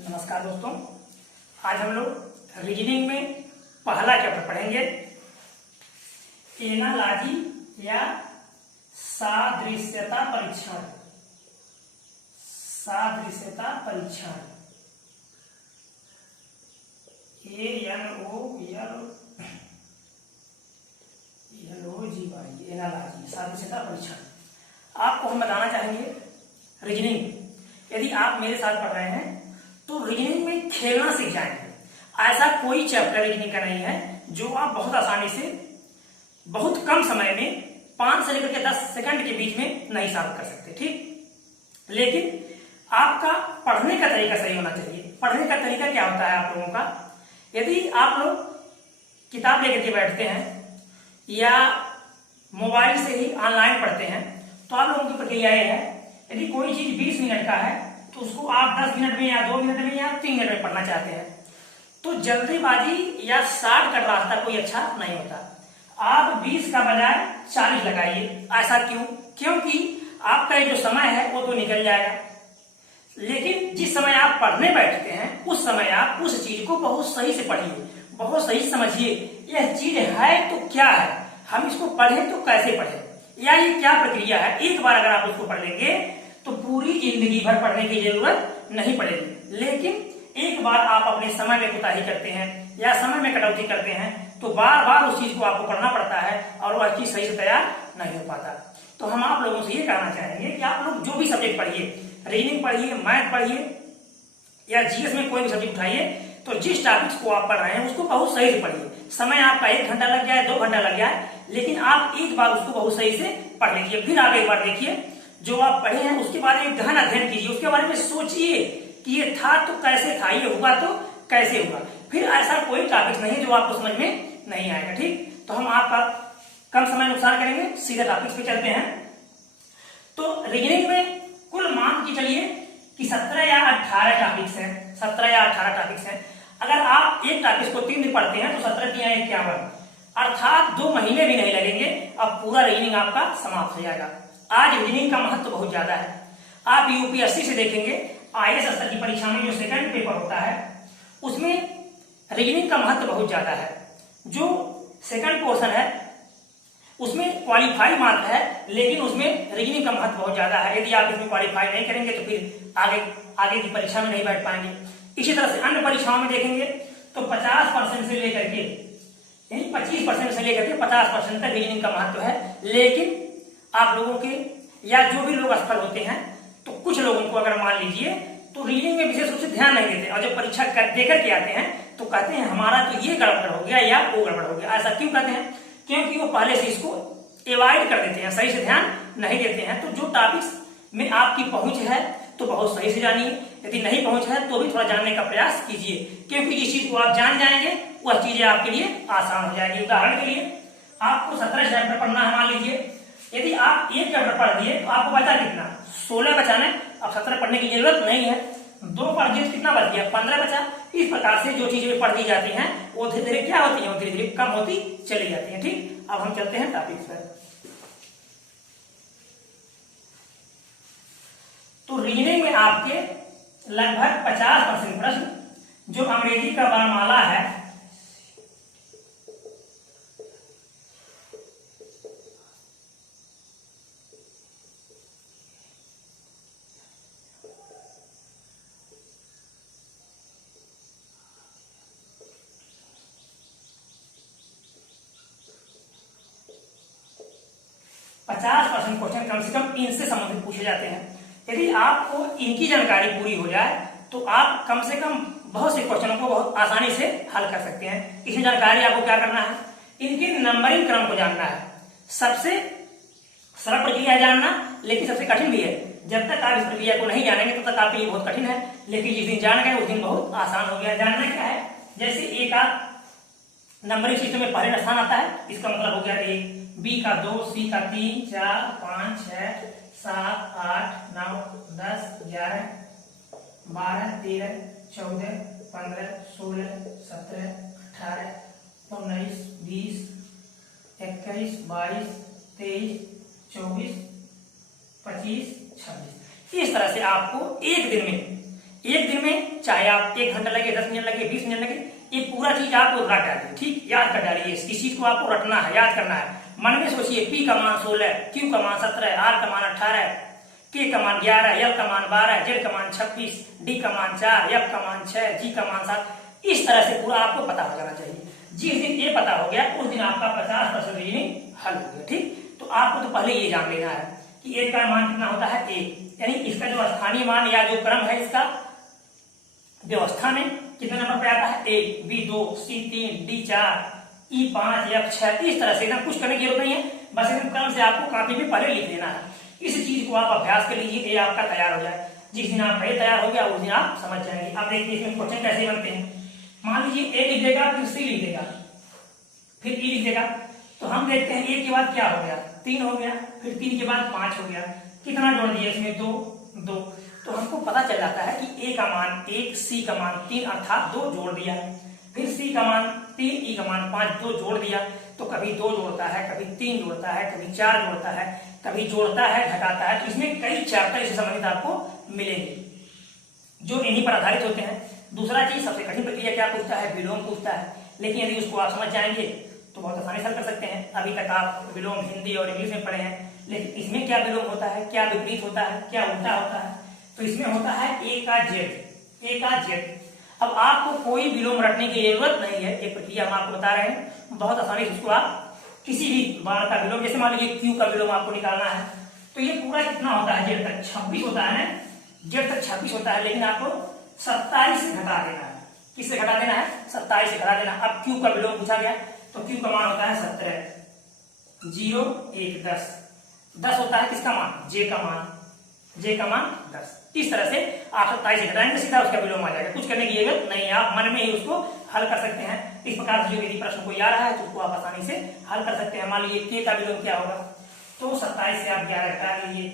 नमस्कार दोस्तों, आज हम लोग रीजनिंग में पहला चैप्टर पढ़ेंगे, एनालॉजी या सादृश्यता परीक्षण। सादृश्यता परीक्षण ANOLOGY, एनालॉजी सादृश्यता परीक्षण। आपको हम बताना चाहेंगे रीजनिंग यदि आप मेरे साथ पढ़ रहे हैं तो रीजनिंग में खेलना सीख जाएंगे। ऐसा कोई चैप्टर रीजनिंग का नहीं है जो आप बहुत आसानी से बहुत कम समय में 5 से लेकर के 10 सेकंड के बीच में नहीं साबित कर सकते, ठीक। लेकिन आपका पढ़ने का तरीका सही होना चाहिए। पढ़ने का तरीका क्या होता है आप लोगों का, यदि आप लोग किताब लेकर के बैठते हैं या मोबाइल से ही ऑनलाइन पढ़ते हैं तो आप लोगों की प्रक्रिया यह है, यदि कोई चीज 20 मिनट का है तो उसको आप 10 मिनट में या 2 मिनट में या 3 मिनट में पढ़ना चाहते हैं, तो जल्दीबाजी या शॉर्टकट रास्ता कोई अच्छा नहीं होता। आप 20 का बजाय 40 लगाइए। ऐसा क्यों? क्योंकि आपका ये जो समय है वो तो निकल जाएगा, लेकिन जिस समय आप पढ़ने बैठते हैं उस समय आप उस चीज को बहुत सही से पढ़िए, बहुत सही समझिए। यह चीज है तो क्या है, हम इसको पढ़ें तो कैसे पढ़ें, या ये क्या प्रक्रिया है। एक बार अगर आप उसको पढ़ लेंगे तो पूरी जिंदगी भर पढ़ने की जरूरत नहीं पड़ेगी। लेकिन एक बार आप अपने समय में कोताही करते हैं या समय में कटौती करते हैं तो बार बार उस चीज को आपको पढ़ना पड़ता है और वह चीज सही से तैयार नहीं हो पाता। तो हम आप लोगों से ये कहना चाहेंगे कि आप लोग जो भी सब्जेक्ट पढ़िए, रीजनिंग पढ़िए, मैथ पढ़िए या जीएस में कोई भी सब्जेक्ट उठाइए, तो जिस टॉपिक्स को आप पढ़ रहे हैं उसको बहुत सही से पढ़िए। समय आपका 1 घंटा लग जाए, 2 घंटा लग जाए, लेकिन आप एक बार उसको बहुत सही से पढ़ लीजिए। फिर आप एक बार देखिए जो आप पढ़े हैं उसके बारे में गहन अध्ययन कीजिए, उसके बारे में सोचिए कि ये था तो कैसे था, ये हुआ तो कैसे हुआ। फिर ऐसा कोई टॉपिक नहीं है जो आपको समझ में नहीं आएगा, ठीक। तो हम आपका कम समय नुकसान करेंगे, सीधे टॉपिक्स पे चलते हैं। तो रीजनिंग में कुल मान की चलिए कि 17 या 18 टॉपिक्स हैं, 17 या 18 टॉपिक्स हैं। अगर आप एक टॉपिक को 3 दिन पढ़ते हैं तो 17 × 51, अर्थात 2 महीने भी नहीं लगेंगे, अब पूरा रीजनिंग आपका समाप्त हो जाएगा। आज रीजनिंग का महत्व बहुत ज्यादा है। आप यूपीएससी से देखेंगे, आईएएस स्तर की परीक्षा में जो सेकंड पेपर होता है उसमें रीजनिंग का महत्व बहुत ज्यादा है। जो सेकंड पोर्शन है उसमें क्वालिफाई मात्र है, लेकिन उसमें रीजनिंग का महत्व बहुत ज्यादा है। यदि आप इसमें क्वालिफाई नहीं करेंगे तो फिर आगे की परीक्षा में नहीं बैठ पाएंगे। इसी तरह से अन्य परीक्षाओं में देखेंगे तो 50% से लेकर के 25% से लेकर के 50% तक रीजनिंग का महत्व है। लेकिन आप लोगों के या जो भी लोग असफल होते हैं तो कुछ लोगों को अगर मान लीजिए तो रीजनिंग में विशेष रूप से ध्यान नहीं देते, और जब परीक्षा देकर के आते हैं तो कहते हैं हमारा तो ये गड़बड़ हो गया या वो गड़बड़ हो गया। ऐसा क्यों कहते हैं? क्योंकि वो पहले से इसको एवॉइड कर देते हैं, सही से ध्यान नहीं देते हैं। तो जो टॉपिक्स में आपकी पहुंच है तो बहुत सही से जानिए, यदि नहीं पहुंच है तो भी थोड़ा जानने का प्रयास कीजिए, क्योंकि जिस चीज को आप जान जाएंगे वह चीजें आपके लिए आसान हो जाएगी। उदाहरण के लिए आपको 17 चैप्टर पढ़ना है, मान लीजिए यदि आप एक चैप्टर पढ़ दिए तो आपको बचा कितना? 16 बचाना है। अब 17 पढ़ने की जरूरत नहीं है, 2 पढ़ दिए, कितना बच गया? 15 बचा। इस प्रकार से जो चीजें पढ़ दी जाती हैं वो धीरे धीरे क्या होती है, धीरे धीरे कम होती चली जाती है, ठीक। अब हम चलते हैं टॉपिक पर। तो रीजनिंग में आपके लगभग 50% प्रश्न जो अंग्रेजी का वर्णमाला है, क्वेश्चन कम से कम इनसे संबंधित पूछे जाते हैं। यदि आपको इनकी जानकारी पूरी हो जाए तो आप कम से कम बहुत से क्वेश्चनों को बहुत आसानी से हल कर सकते हैं। इसमें जानकारी आपको क्या करना है, इनके नंबरिंग क्रम को जानना है। सबसे सरल प्रक्रिया है जानना, लेकिन सबसे कठिन भी है। जब तक आप इस प्रक्रिया को नहीं जानेंगे तब तक आपके लिए बहुत कठिन है, लेकिन जिस दिन जान गए उस दिन बहुत आसान हो गया। जानना क्या है, जैसे ए का नंबरिंग सिस्टम में पहले स्थान आता है, इसका मतलब हो गया 1, बी का 2, सी का 3, 4, 5, 6, 7, 8, 9, 10, 11, 12, 13, 14, 15, 16, 17, 18, 19, 20, 21, 22, 23, 24, 25, 26। इस तरह से आपको एक दिन में एक दिन में चाहे आप 1 घंटा लगे, 10 मिनट लगे, 20 मिनट लगे, ये पूरा चीज आप रट डालिए, ठीक, याद कर डालिए। इस चीज को आपको रटना है, याद करना है। मन में सोचिए, P का मान 16, Q का मान 17, R का मान 18, K का मान 11, L का मान 12, Z का मान 26, D का मान 4, F का मान 6, G का मान 7। इस तरह से पूरा आपको पता हो जाना चाहिए। जिस दिन ये पता हो गया उस दिन आपका 50% रीजनिंग हल हो गया, ठीक। तो आपको तो पहले ये जान लेना है कि A का मान कितना होता है, A, यानी इसका जो स्थानीय मान या जो क्रम है इसका व्यवस्था में कितने नंबर पे आता है, 1, B 2, C 3, D 4, E 5, F 6। इस तरह से एकदम कुछ करने की जरूरत नहीं है, बस एकदम क्रम से आपको कॉपी में पहले लिख लेना है। इस चीज को आप अभ्यास कर लीजिए, ये आपका तैयार हो जाए। जिस दिन आपका ये तैयार हो गया उस दिन आप समझ जाएंगे। अब देखिए इसमें क्वेश्चन कैसे बनते हैं। मान लीजिए A लिख देगा, फिर C लिख देगा, फिर E लिख देगा। तो हम देखते हैं A के बाद क्या हो गया, 3 हो गया, फिर 3 के बाद 5 हो गया, कितना जोड़ दिया इसमें, 2 2। तो हमको पता चल जाता है कि A का मान 1, C का मान 3 अर्थात 2 जोड़ दिया, फिर C का मान 3, E का मान 5, 2 जोड़ दिया। तो कभी 2 जोड़ता है, कभी 3 जोड़ता है, कभी 4 जोड़ता है, कभी जोड़ता है, घटाता है। तो इसमें कई चैप्टर इससे संबंधित आपको मिलेंगे जो इन्हीं पर आधारित होते हैं। दूसरा चीज, सबसे कठिन प्रक्रिया क्या पूछता है, विलोम पूछता है, लेकिन यदि उसको आप समझ जाएंगे तो बहुत आसानी से हल कर सकते हैं। अभी तक आप विलोम हिंदी और इंग्लिश में पढ़े हैं, लेकिन इसमें क्या विलोम होता है, क्या विपरीत होता है, क्या उल्टा होता है। तो इसमें होता है A का Z। अब आपको कोई विलोम रटने की जरूरत नहीं है, एक प्रक्रिया हम आपको बता रहे हैं, बहुत आसानी से उसको आप किसी भी बार का विलोम, जैसे मान लीजिए Q का विलोम आपको निकालना है, तो ये पूरा कितना होता है, Z तक 26 होता है ना, Z तक 26 होता है, लेकिन आपको 27 से घटा देना है। किससे घटा देना है, 27 से घटा देना। अब Q का विलोम पूछा गया तो Q का मान होता है 17, 0 1 10, 10 होता है किसका मान, J का मान 10। इस तरह से आप 27 से घटाएंगे, सीधा उसका विलोम आ जाएगा, कुछ करने की जरूरत नहीं है, आप मन में ही उसको हल कर सकते हैं। इस प्रकार से जो यदि प्रश्न को याद रहा है तो उसको आप आसानी से हल कर सकते हैं। मान लीजिए K का विलोम क्या होगा, तो 27 से आप 11 घटा लीजिए,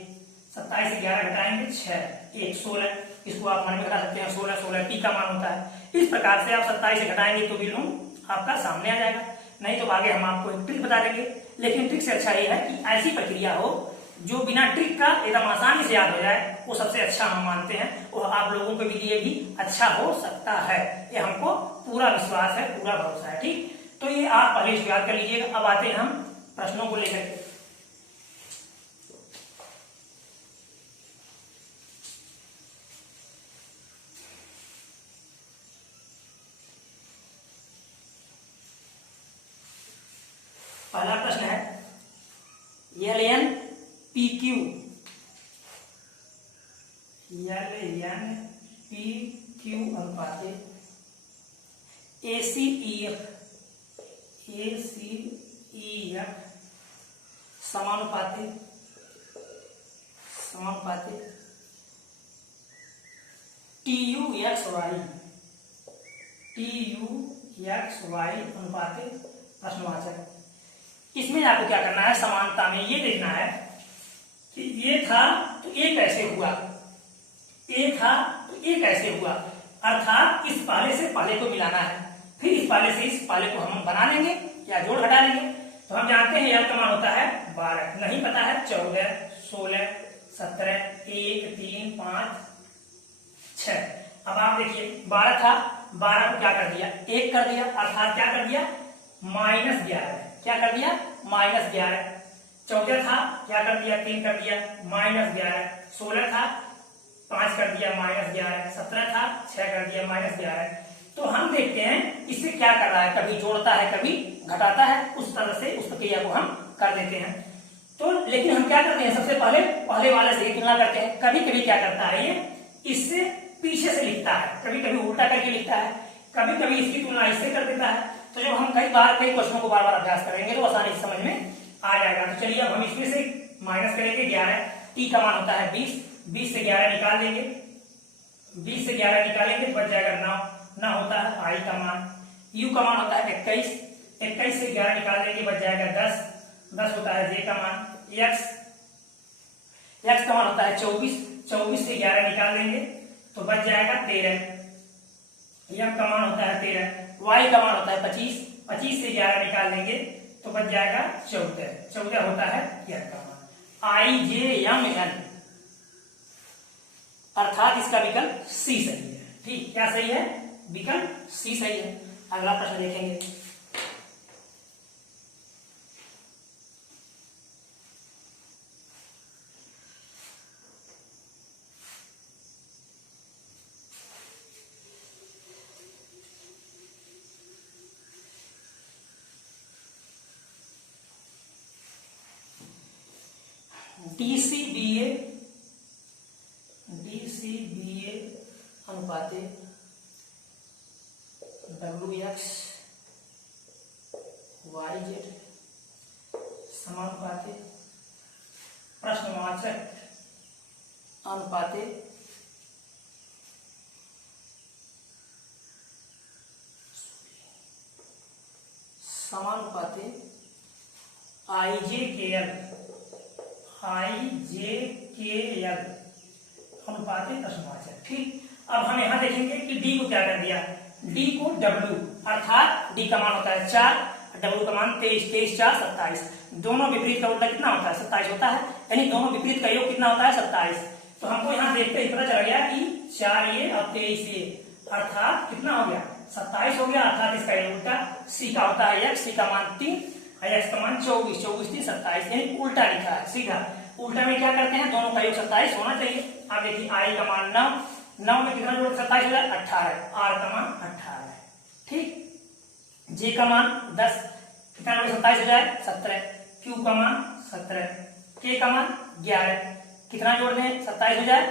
27 से 11 घटाएंगे 6, 1 16, इसको आप मन में घटा सकते हैं, 16 16 T का मान होता है। इस प्रकार से आप 27 से घटाएंगे तो विलोम आपका सामने आ जाएगा। नहीं तो आगे हम आपको एक ट्रिक बता देंगे, लेकिन ट्रिक से अच्छा ये है कि ऐसी प्रक्रिया हो जो बिना ट्रिक का एकदम आसानी से याद हो जाए, वो सबसे अच्छा हम मानते हैं, और आप लोगों के लिए भी अच्छा हो सकता है, ये हमको पूरा विश्वास है, पूरा भरोसा है, ठीक। तो ये आप पहले इसको याद कर लीजिएगा। अब आते हैं हम प्रश्नों को लेकर के। पहला प्रश्न है, LN PQ अनुपात ACEF समानुपातिक TUXY अनुपातिक प्रश्नवाचक। इसमें आपको क्या करना है, समानता में ये देखना है कि ये था तो ये कैसे हुआ, ये था तो ये कैसे हुआ, अर्थात इस पाले से पाले को मिलाना है, फिर इस पाले से इस पाले को हम बना लेंगे या जोड़ घटा लेंगे। तो हम जानते हैं L का मान होता है 12, नहीं पता है 14 16 17 1 3 5 6। अब आप देखिए 12 था, 12 को क्या कर दिया, 1 कर दिया, अर्थात क्या कर दिया, -11। क्या कर दिया, -11। 14 था, क्या कर दिया, 3 कर दिया, -11। 16 था, 5 कर दिया, -11। 17 था, 6 कर दिया, -11। तो हम देखते हैं इससे क्या कर रहा है, कभी जोड़ता है कभी घटाता है, उस तरह से उस प्रक्रिया को हम कर देते हैं। तो लेकिन हम क्या करते हैं, सबसे पहले वाले से तुलना करते हैं। कभी कभी क्या करता है, ये इससे पीछे से लिखता है, कभी कभी उल्टा करके लिखता है, कभी कभी इसकी तुलना इससे कर देता है। तो जब हम कई क्वेश्चनों को बार बार अभ्यास करेंगे तो आसानी से समझ में आ जाएगा। तो चलिए अब हम इसमें से माइनस करेंगे 11, T का मान होता है 20, 20 से 11 निकाल देंगे, 20 से 11 निकालेंगे बच जाएगा 9, 9 होता है I का मान। U का मान होता है 21, 21 से 11 निकाल देंगे बच जाएगा 10, 10 होता है J का मान। X का मान होता है 24, 24 से 11 निकाल देंगे तो बच जाएगा 13, M का मान होता है 13। Y का मान होता है 25, 25 से 11 निकाल देंगे तो बच जाएगा 14, 14 होता है N का मान। IJMN अर्थात इसका विकल्प सी सही है। ठीक, क्या सही है? विकल्प सी सही है। अगला प्रश्न देखेंगे। डीसीबीए अनुपाते WX YZ समानुपाते प्रश्नवाचक अनुपाते समानुपाते IJKL अनुपाते प्रश्नवाचक। ठीक, अब हम यहां देखेंगे कि डी को क्या कर दिया, डी को W, अर्थात डी का मान होता है 4, W का मान 23, 23 4 27, दोनों विपरीत का उल्टा कितना होता है? 27 होता है, यानी दोनों विपरीत का योग कितना होता है? 27। तो हमको यहाँ देखते ही पता चल गया कि 4 ये और 23 ये, अर्थात कितना हो गया? 27 हो गया, अर्थात इसका ये उल्टा सी का होता है x, सी का मान 3, x का मान 24, 24 3 27, यानी उल्टा लिखा है सीधा। उल्टा में क्या करते हैं? दोनों का योग 27 होना चाहिए। अब देखिए i का मान 9, 9 में कितना जोड़ 27 हो जाए? 18, r का मान 18 है। ठीक, j का मान 10, कितना जोड़ 27 हो जाए? 17, q का मान 17, k का मान 11, कितना जोड़ दें? 27 हो जाए?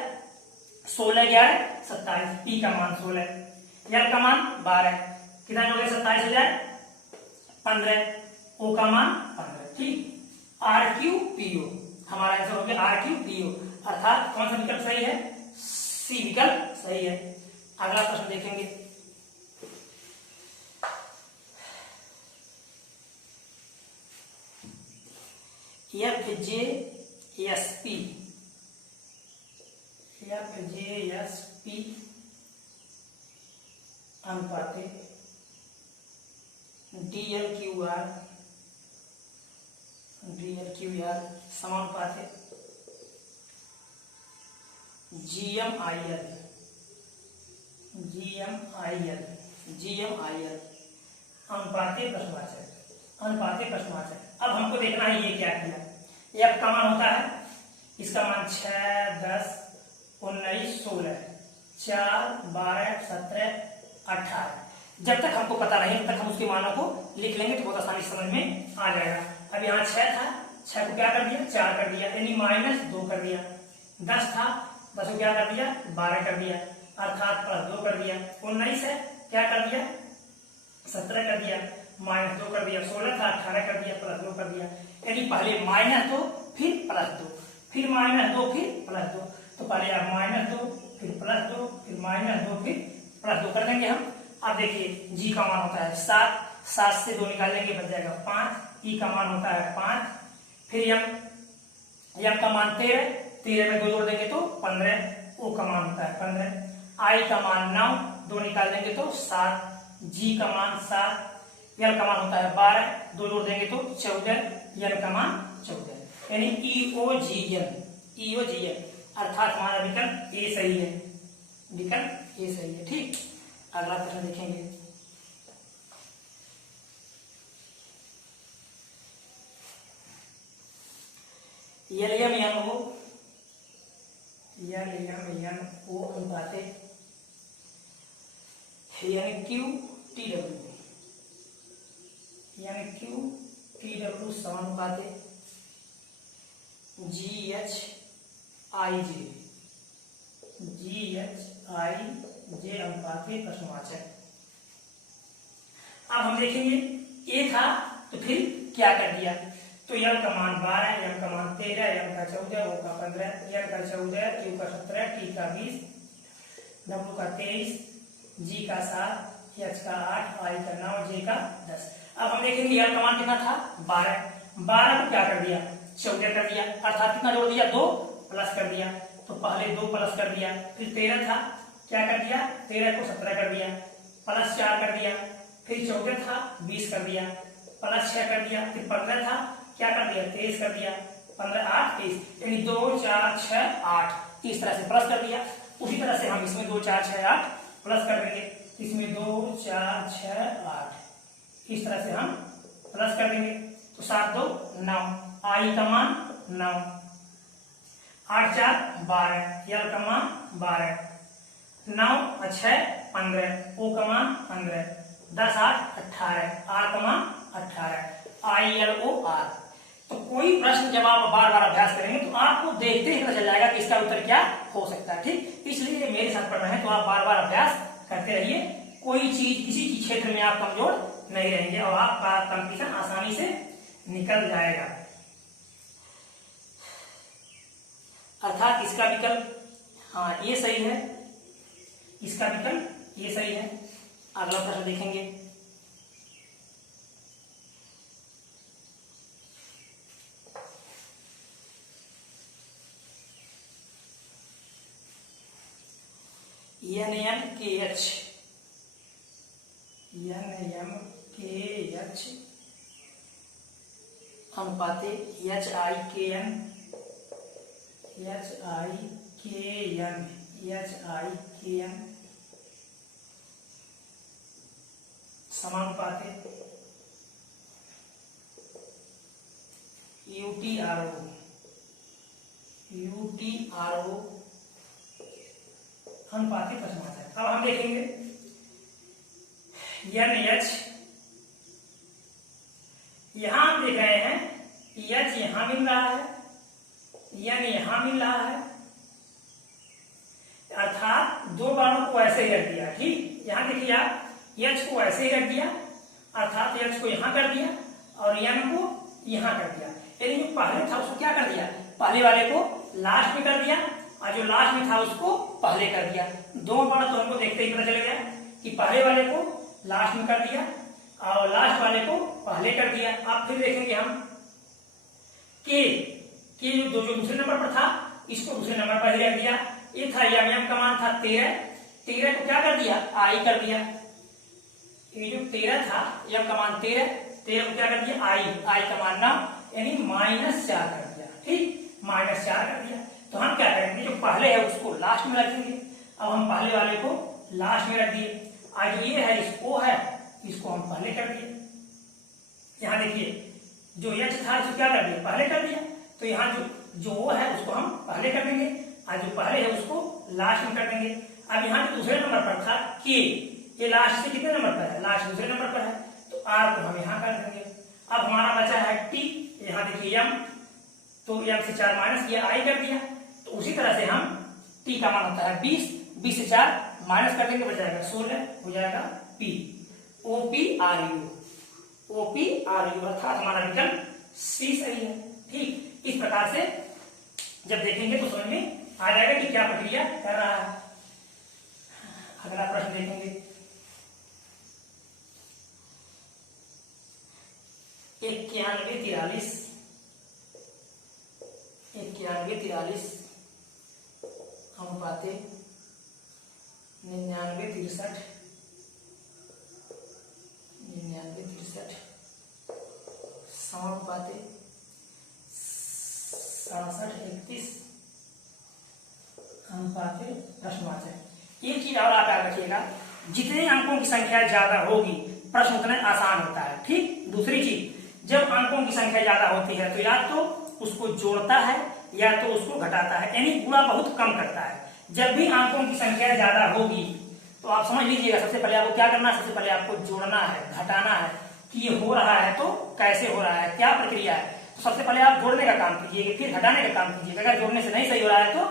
16 11 27, p का मान 16, l का मान 12, कितना जोड़ दें? 27 हो जाए? 15, o का मान 15। ठीक, RQPO हमारा आंसर हो गया RQPO, अर्थात कौन सा विकल्प सही है? सी विकल्प सही है। अगला प्रश्न देखेंगे। FJSP अनुपाते DLQR समानुपाते GMIL अनुपाते प्रश्नवाचक। अब हमको देखना है ये क्या किया। F का मान होता है, इसका मान 6 10 19 16 4 12 17 18। जब तक हमको पता नहीं तब तक हम उसके मानों को लिख लेंगे तो बहुत आसानी समझ में आ जाएगा। अब यहाँ 6 था, 6 को क्या कर दिया? 4 कर दिया, यानी -2 कर दिया। 10 था, 10 को क्या कर दिया? 12 कर दिया, अर्थात +2 कर दिया। 19 है, क्या कर दिया? 17 कर दिया, -2 कर दिया। 16 था, 18 कर दिया, +2 कर दिया। यानी पहले -2 फिर +2, फिर -2 फिर +2। तो पहले आप -2 फिर +2 फिर -2 फिर +2 कर देंगे हम। अब देखिए जी का मान होता है 7, 7 से 2 निकाल लेंगे बच जाएगा 5, ई का मान होता है 5, फिर यम का मान 13, 13 में 2 जोड़ देंगे तो 15, ओ का मान होता है 15, आई का मान 9, 2 निकाल देंगे तो 7, जी का मान 7, यल का मान होता है 12, 2 जोड़ देंगे तो 14, यल का मान 14, यानी EOGN, अर्थात हमारा विकल्प ए सही है, विकल्प ए सही है। ठीक, अगला प्रश्न देखेंगे। LMNO अनुपाते NQTW समानुपाते GHIJ अनुपाते प्रश्नवाचक। अब हम देखेंगे ए था तो फिर क्या कर दिया। तो यल का मान 12, एम का मान 13, एम का 14, ओ का 15, एन का 14, क्यू का 17, टी का 20, डब्ल्यू का 23, जी का 7, एच का 8, आई का 9, जे का 10। अब हम देखेंगे यल का मान कितना था? 12, 12 को क्या कर दिया? 14 कर दिया, अर्थात कितना जोड़ दिया? 2 प्लस कर दिया। तो पहले 2 प्लस कर दिया, फिर 13 था, क्या कर दिया? 13 को 17 कर दिया, प्लस 4 कर दिया, फिर 14 था 20 कर दिया, प्लस 6 कर दिया, फिर 15 था, क्या कर दिया? 23 कर दिया, 15 8 23, यानी 2 4 6 8, इस तरह से प्लस कर दिया। उसी तरह से हम इसमें 2 4 6 8 प्लस कर देंगे, इसमें 2 4 6 8 इस तरह से हम प्लस कर देंगे। तो 7 2 9, आई का मान 9, 8 4 12, यल का मान 12, 9 6 15, ओ का मान 15, 10 8 18, आर का मान 18, आई एल ओ आर। तो कोई प्रश्न जब आप बार बार अभ्यास करेंगे तो आपको देखते ही पता चल जाएगा कि इसका उत्तर क्या हो सकता है। ठीक, इसलिए मेरे साथ पढ़ रहे हैं तो आप बार बार अभ्यास करते रहिए। कोई चीज किसी की क्षेत्र में आप कमजोर नहीं रहेंगे और आपका कंपटीशन आसानी से निकल जाएगा। अर्थात इसका विकल्प हाँ ये सही है, इसका विकल्प ये सही है। अगला प्रश्न देखेंगे। NM KH अनुपाते HIKN समानुपाते UTRO अनुपातिक प्रश्नवाचक। अब हम देखेंगे NH, यहां हम देख रहे हैं H यहां मिल रहा है, N यहां मिल रहा है, अर्थात दो बारों को ऐसे ही रख दिया। ठीक, यहां देखिए आप H को ऐसे ही रख दिया, अर्थात H को यहां कर दिया और N को यहां कर दिया। यानी जो पहले था उसको क्या कर दिया, पहले वाले को लास्ट में कर दिया और जो लास्ट में था उसको पहले कर दिया। दोनों बार तो हमको देखते ही पता चल गया कि पहले वाले को लास्ट में कर दिया और लास्ट वाले को पहले कर दिया। आप फिर देखेंगे हम के जो दूसरे नंबर पर था इसको दूसरे नंबर पर ही रख दिया। ये था एम का मान था 13 को क्या कर दिया, आई कर दिया। ये जो 13 था एम का मान 13 को क्या कर दिया, आई का मान 9 यानी -4 कर दिया। ठीक, -4 कर दिया। तो हम क्या करेंगे, जो पहले है उसको लास्ट में रखेंगे। अब हम पहले वाले को लास्ट में रख दिए, आज ये है इसको है इसको हम पहले कर दिए। यहाँ देखिए जो एच था इसको क्या कर दिया, पहले कर दिया। तो यहाँ जो वो है उसको हम पहले कर देंगे और जो पहले है उसको लास्ट में कर देंगे। अब यहाँ जो दूसरे नंबर पर था के, ये लास्ट से कितने नंबर पर है, लास्ट दूसरे नंबर पर है, तो आर को हम यहाँ कर देंगे। अब हमारा बचा है टी, यहाँ देखिए एम, तो एम से 4 माइनस ये आई कर दिया। तो उसी तरह से हम टी का मान होता है 20 से 4 माइनस कर देंगे, बच जाएगा 16, हो जाएगा पी, OPRU अर्थात हमारा विकल्प सी सही है। ठीक, इस प्रकार से जब देखेंगे तो समझ में आ जाएगा कि क्या प्रक्रिया कर रहा है। अगला प्रश्न देखेंगे। 91 43 अनुपाते 99 63 समानुपाते 67 31 अनुपाते प्रश्नवाचक। एक चीज और आप याद रखिएगा, जितने अंकों की संख्या ज्यादा होगी प्रश्न उतने आसान होता है। ठीक, दूसरी चीज, जब अंकों की संख्या ज्यादा होती है तो या तो उसको जोड़ता है या तो उसको घटाता है, यानी गुणा बहुत कम करता है। जब भी अंकों की संख्या ज्यादा होगी तो आप समझ लीजिएगा सबसे पहले आपको क्या करना है, सबसे पहले आपको जोड़ना है, घटाना है कि ये हो रहा है तो कैसे हो रहा है, क्या प्रक्रिया है। तो सबसे पहले आप जोड़ने का काम कीजिएगा, फिर घटाने का काम कीजिएगा। अगर जोड़ने से नहीं सही हो रहा है तो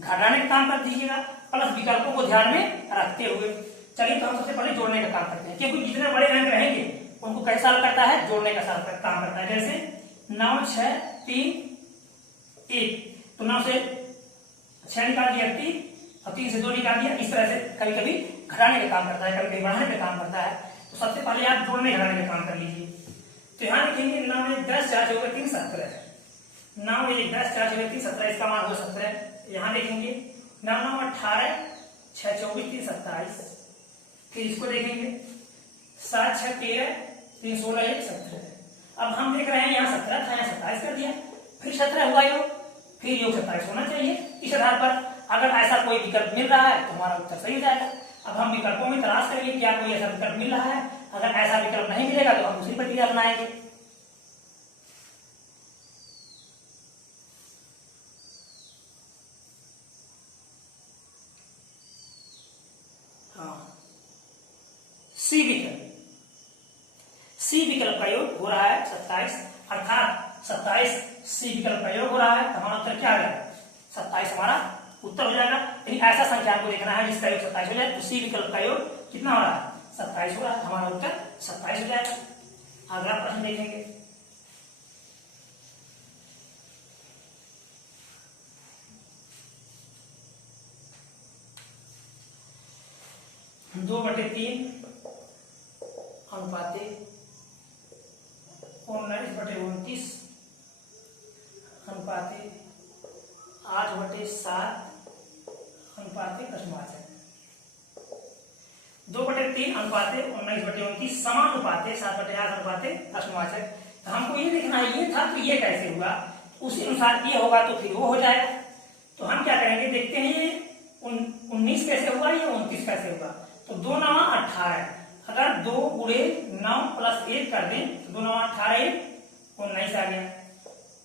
घटाने का काम कर दीजिएगा, प्लस विकल्पों को ध्यान में रखते हुए। चलिए तो हम सबसे पहले जोड़ने का काम करते हैं, क्योंकि जितने बड़े अंक रहेंगे उनको कैसा करता है, जोड़ने का काम करता है। जैसे 9 6 3 1, तो 9 से 6 निकाल दिया 3 और 3 से 2 निकाल दिया। इस तरह से कभी कभी घटाने का काम करता है, कभी कभी बढ़ाने का काम करता है। तो सबसे पहले आप जोड़ने घटाने का काम कर लीजिए। तो यहाँ देखेंगे 9 1 10 4 6 3 17, 9 1 10 4 6 3 17, इसका मान हो 17। यहाँ देखेंगे 9 9 18 6 24 3 27, फिर इसको देखेंगे 7 6 13 3 16 1 17। अब हम देख रहे हैं यहाँ 17 था, यहाँ 27 कर दिया, फिर 17 हुआ योग, फिर योग 27 होना चाहिए। इस आधार पर अगर ऐसा कोई विकल्प मिल रहा है तो हमारा उत्तर सही हो जाएगा। अब हम विकल्पों में तलाश करेंगे क्या कोई ऐसा विकल्प मिल रहा है। अगर ऐसा विकल्प नहीं मिलेगा तो हम दूसरी प्रक्रिया अपनाएंगे। सी विकल्प का योग हो रहा है 27, अर्थात 27 सी विकल्प का योग हो रहा है। तो हमारा उत्तर क्या आ गया? 27 हमारा उत्तर हो जाएगा। लेकिन ऐसा संख्या को देखना है जिसका योग 27 हो जाए। तो सी विकल्प का योग कितना हो रहा है? 27 हो रहा है। हमारा उत्तर 27 हो जाएगा। अगला प्रश्न देखेंगे। दो बटे 3 अनुपाते 19/29 अनुपाते 8/7 अनुपाते प्रश्नवाचक। 2/3 अनुपाते 19/29 समानुपाते 7/8 अनुपाते प्रश्नवाचक। तो हमको ये देखना है ये था तो ये कैसे हुआ, उसी अनुसार ये होगा तो फिर वो हो जाएगा। तो हम क्या करेंगे, देखते हैं ये 19 कैसे हुआ, ये 29 कैसे हुआ। तो 2 9 18, अगर 2 गुणे 9 प्लस 1 कर दें तो 2 9 18 19 आ गया।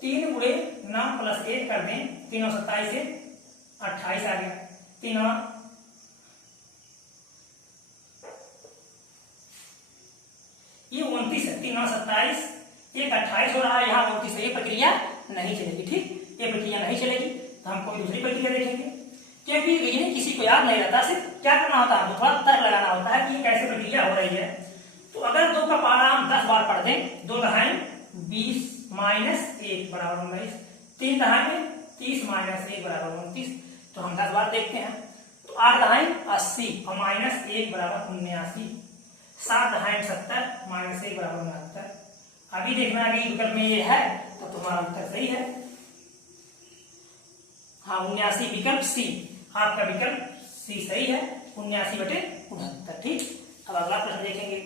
3 गुणे 9 प्लस 1 कर दें 3 9 27 से 28 आ गया। 3 ये 29 है, 3 9 27 1 28 हो रहा है, यहाँ 29 है। ये प्रक्रिया नहीं चलेगी। ठीक, ये प्रक्रिया नहीं चलेगी। तो हम कोई दूसरी प्रक्रिया देखेंगे, क्योंकि रीजनिंग किसी को याद नहीं रहता, सिर्फ क्या करना होता है, थोड़ा तर्क लगाना होता है कि ये कैसे प्रक्रिया हो रही है। तो अगर 2 का पारा हम 10 बार पढ़ दें, 2 दहाई 20 माइनस 1 बराबर 19, 3 दहाई 30 माइनस 1 बराबर 29। तो हम 10 बार देखते हैं। तो 8 दहाई 80 और माइनस 1 बराबर 79, 7 दहाई 70 माइनस 1 बराबर 69। अभी देखना अभी विकल्प में ये है तो तुम्हारा उत्तर सही है। हाँ, 79 विकल्प सी, आपका विकल्प सी सही है, 79/69। ठीक, अब अगला प्रश्न देखेंगे।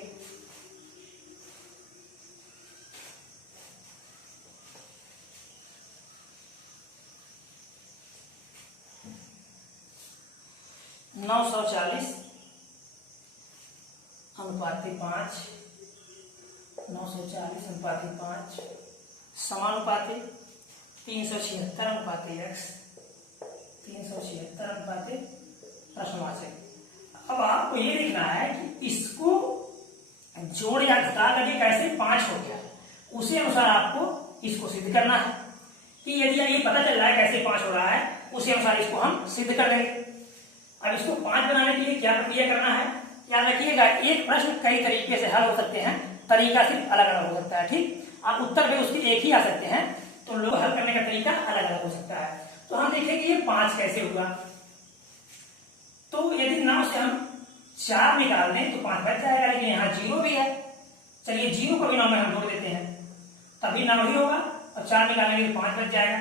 नौ 940 अनुपाते 5, 940 अनुपाते 5 समानुपाते 376 अनुपाते x, 376 अनुपाते प्रश्नवाचक। अब आपको ये देखना है कि इसको जोड़ या घटा करके कैसे 5 हो गया, उसी अनुसार आपको इसको सिद्ध करना है। कि यदि ये पता चल रहा है कैसे 5 हो रहा है, उसी अनुसार इसको हम सिद्ध कर देंगे। अब इसको 5 बनाने के लिए क्या प्रक्रिया करना है, याद रखिएगा, एक प्रश्न कई तरीके से हल हो सकते हैं, तरीका सिर्फ अलग अलग हो सकता है। ठीक, आप उत्तर भी उसके एक ही आ सकते हैं, तो लोग हल करने का तरीका अलग अलग हो सकता है। तो हम देखेंगे ये 5 कैसे हुआ। तो यदि 9 से हम 4 निकाल दें तो 5 बच जाएगा, लेकिन यहाँ 0 भी है। चलिए 0 को भी 9 में हम जोड़ देते हैं, तभी 9 ही होगा, और 4 निकालेंगे तो 5 बच जाएगा।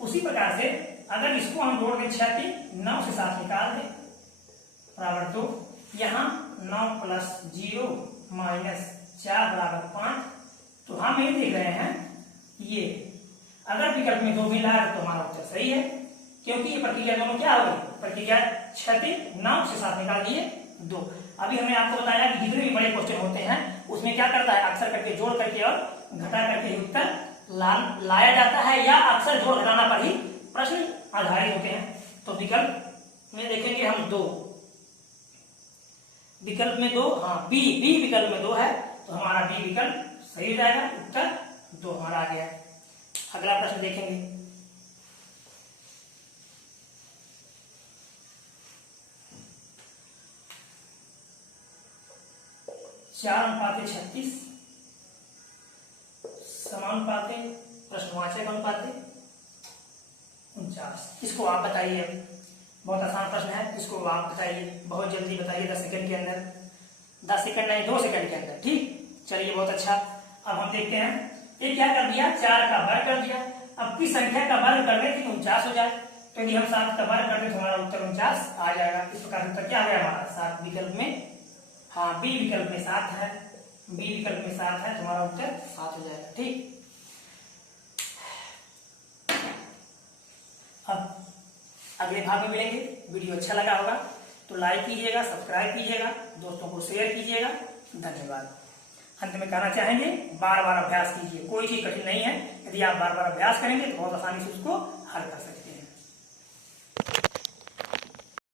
उसी प्रकार से अगर इसको हम जोड़ दें 36, 9 से 7 निकाल दें बराबर 2, यहाँ 9 प्लस 0 माइनस 4 बराबर 5। तो हम ये देख रहे हैं ये अगर विकल्प में 2 मिला है तो हमारा उत्तर सही है, क्योंकि ये प्रक्रिया दोनों क्या हो गई, प्रक्रिया 36 9 से 7 निकाल दिए 2। अभी हमने आपको बताया कि जितने भी बड़े क्वेश्चन होते हैं उसमें क्या करता है, अक्सर करके जोड़ करके और घटा करके ही उत्तर लाया जाता है, या अक्सर जोड़ घटाना पर ही प्रश्न आधारित होते हैं। तो विकल्प में देखेंगे हम 2, विकल्प में 2, हाँ बी विकल्प में 2 है, तो हमारा बी विकल्प सही हो जाएगा, उत्तर 2 हमारा आ गया। अगला प्रश्न देखेंगे। 4 अनुपाते 36 समानुपाते प्रश्नवाचक अनुपाते 49। इसको आप बताइए। बहुत आसान प्रश्न है, इसको आप बताइए, बहुत जल्दी बताइए, 10 सेकंड के अंदर, 10 सेकंड नहीं 2 सेकंड के अंदर। ठीक, चलिए बहुत अच्छा। अब हम देखते हैं ये क्या कर दिया, 4 का वर्ग कर दिया। अब किस संख्या का वर्ग करने से 49 हो जाए, तो यदि हम 7 का वर्ग करते तो हमारा उत्तर 49 आ जाएगा। इस प्रकार उत्तर क्या आ गया हमारा 7 विकल्प में, हाँ बी विकल्प में 7 है, बी विकल्प में 7 है, तो हमारा उत्तर 7 हो जाएगा। ठीक, अब अगले भाग में मिलेंगे। वीडियो अच्छा लगा होगा तो लाइक कीजिएगा, सब्सक्राइब कीजिएगा, दोस्तों को शेयर कीजिएगा। धन्यवाद। अंत में कहना चाहेंगे, बार बार अभ्यास कीजिए, कोई चीज कठिन नहीं है। यदि आप बार बार अभ्यास करेंगे तो बहुत आसानी से उसको हल कर सकते हैं।